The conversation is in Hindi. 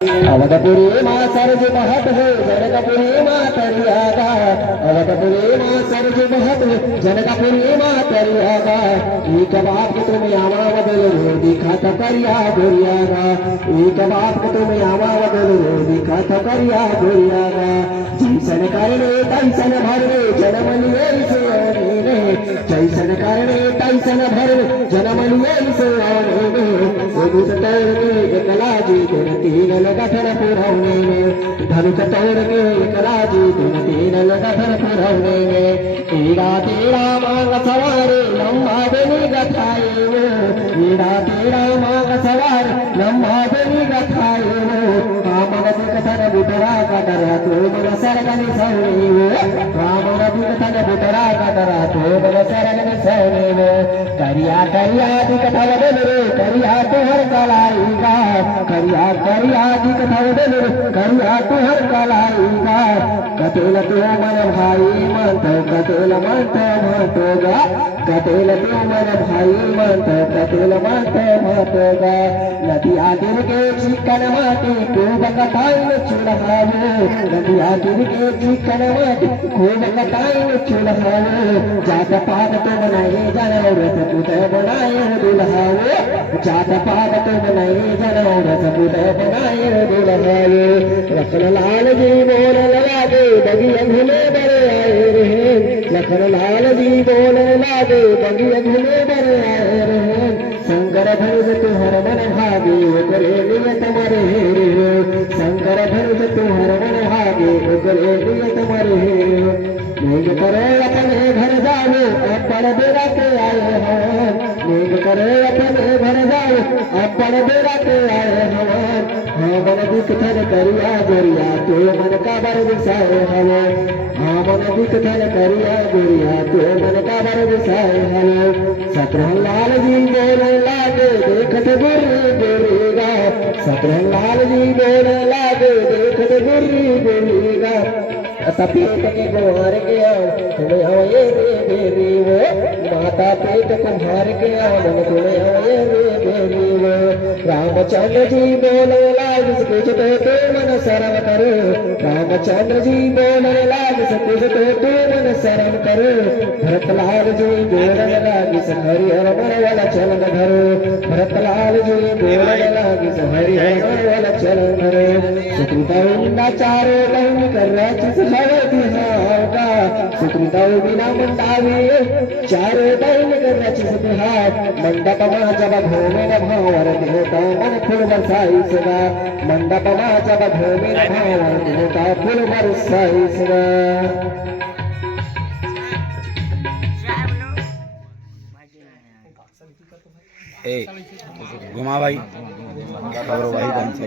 अवधपुरी माँ सरज महत हो जनकपुरी माँ तरियागा। अवधपुरी माँ सरज महत हो जनकपुरी माँ तरियागा। एक बात को तुम आवा बदल रो दिखा तो करिया गोरियागा। एक बात को तुम आवा बदल रो दिखा तो करिया गोरियागा। जैसन करने तैसन भरवे जन्म लिए से आने जैसन करने तैसन भरवे जन्म लिए से आने धनुष तोड़ के कला जी तुम तीन लगठन पुरौने में। धनुष तोड़ के कला जी तुम तीन लगठन पुरौने में। तेरा तेरा मांग सवारे लम्बा बेनी गठाए वो। तेरा तेरा मांग सवार लम्बा बेनी गठाए वो। कामन कथन बुटरा कटरा तो मन सरगन सौने वो। कामन कथन बुटरा कटरा तो मन सरगन सौने वो। करिया करिया दिखथल बेलरे करिया तोहर कलाईगा। करिया करिया दिखथल बेलरे करिया तोहर कलाईगा। कतेल तो मन भाई मनतो कतेल मनतो मतोगा। कतेल तो मन भाई मनतो कतेल मनतो मतोगा। नदिया दिल के चिकन माटी खूब कटाई चुलहावो। नदिया दिल के चिकन माटी खूब कटाई चुलहावो। जात पात तो बनाए जनौरत पुत बनाए दुल्हावो। जात पात तो बनाए जनौरत पुत बनाए दुल्हावो। लखन लाल जी बोल लागे बगिया घूमे बड़े आए रहे। लखन लाल जी बोल लागे बगिया घूमे बड़े आए रहे। शंकर धनुष तुहर मन भागे ओकरे नियत मरे रे। शंकर धनुष तुहर मन भागे ओकरे नियत मरे रे। मेघ करे अपने घर जाओ अपन बेरा के आए हैं। मेघ करे अपने घर जाओ अपन बेरा के आए हैं। हाँ मन दिखथन करिया गोरिया तो मन का बर विसाए हवो। हाँ मन दिखथन करिया गोरिया तो मन का बर विसाए हवो। सत्रह लाल जी बोले लागे देखत गुर्री गोरीगा। सत्रह लाल जी बोले लागे देखत गुर्री गोरीगा। पेट के कुम्हार के तुम्हें आए रे बेरी वो। माता पेट कुम्हार के आमन तुम्हें आए रे बेरी वो। रामचंद्र जी बोले लाग कुछ तो तू मन शर्म करो। रामचंद्र जी बोले लाग कुछ तो तू मन शर्म करो। भरतलाल जी बोले लाग हरिहर मन वाला चलन धरो। भरतलाल जी बोले लाग हरिहर मन वाला चलन धरो। सुकृता चारो नहीं कर रहा बिहागा। सुकृताओ बिना मंडावे चारो दैन कर रचिस बिहार। मंडप मा जब घूमे न भावर देवता मन फूल बरसाई सगा। मंडप मा जब घूमे न भावर देवता फूल बरसाई सगा। घुमा भाई और वही बन से